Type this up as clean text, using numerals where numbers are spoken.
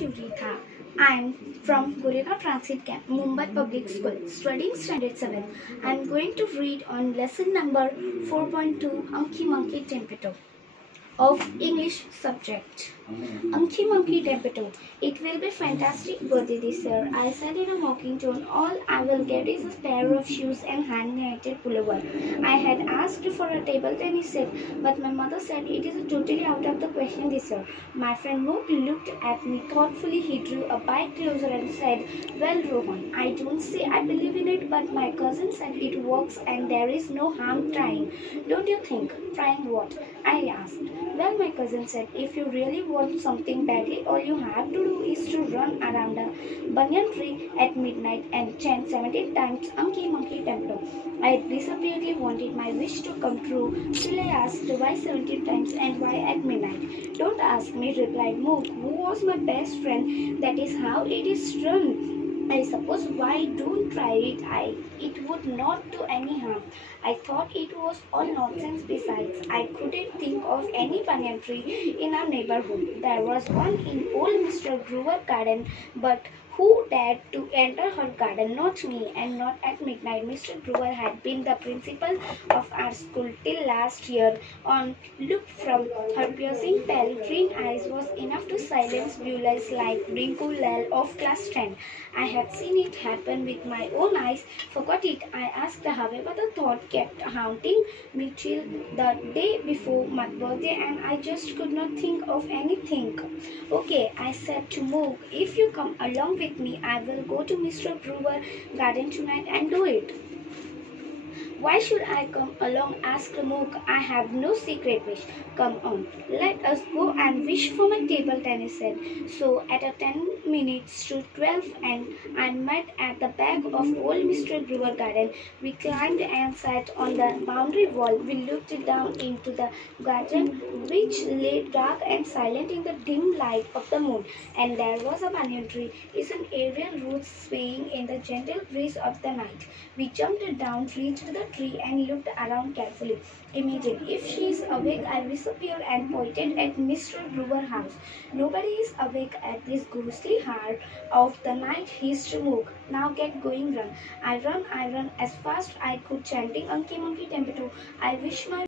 Shivrita. I am from Goregaon Transit Camp, Mumbai Public School, studying Standard 7. I am going to read on lesson number 4.2, Anki Monkey Tempeto of English subject. Anki Monkey Tempeto. It will be fantastic birthday this year. I said in a mocking tone, all I will get is a pair of shoes and hand-knitted pullover. I had asked for a table tennis set, but my mother said it is totally out of the question this year. My friend Mook looked at me thoughtfully. He drew a bite closer and said, well, Rohan, I don't say I believe in it, but my cousin said it works and there is no harm trying. Don't you think? Trying what? I asked. Well, my cousin said, if you really want something badly, all you have to do is to run around a banyan tree at midnight and chant 17 times Anki Monkey Tempo. I disappearedly wanted my wish to come true till I asked why 17 times and why at midnight. Don't ask me, replied Mook, who was my best friend. That is how it is done. I suppose why don't try it? It would not do any harm. I thought it was all nonsense. Besides, I couldn't think of any banyan tree in our neighborhood. There was one in old Mr. Grover's garden, but who dared to enter her garden? Not me, and not at midnight. Mr. Grover had been the principal of our school till last year. On look from her piercing pale green eyes was enough to silence Beulah's like wrinkled Lal of class 10. I had seen it happen with my own eyes. Forgot it, I asked. However, the thought kept haunting me till the day before my birthday, and I just could not think of anything. Okay, I said to Mook, if you come along with me, I will go to Mr. Grover's garden tonight and do it. Why should I come along? Asked Mook. I have no secret wish. Come on, let us go and wish for my table tennis set. So at 10 minutes to 12 and I met at the back of old Mr. Grover's garden. We climbed and sat on the boundary wall. We looked down into the garden, which lay dark and silent in the dim light of the moon. And there was a banyan tree, its aerial roots swaying in the gentle breeze of the night. We jumped down, reached the tree and looked around carefully. Imagine, if she is awake, I disappeared and pointed at Mr. Grover's house. Nobody is awake at this ghostly hour of the night, hissed Mook. Now get going, run. I run as fast I could, chanting Anki Monkey Tempeto. I wish my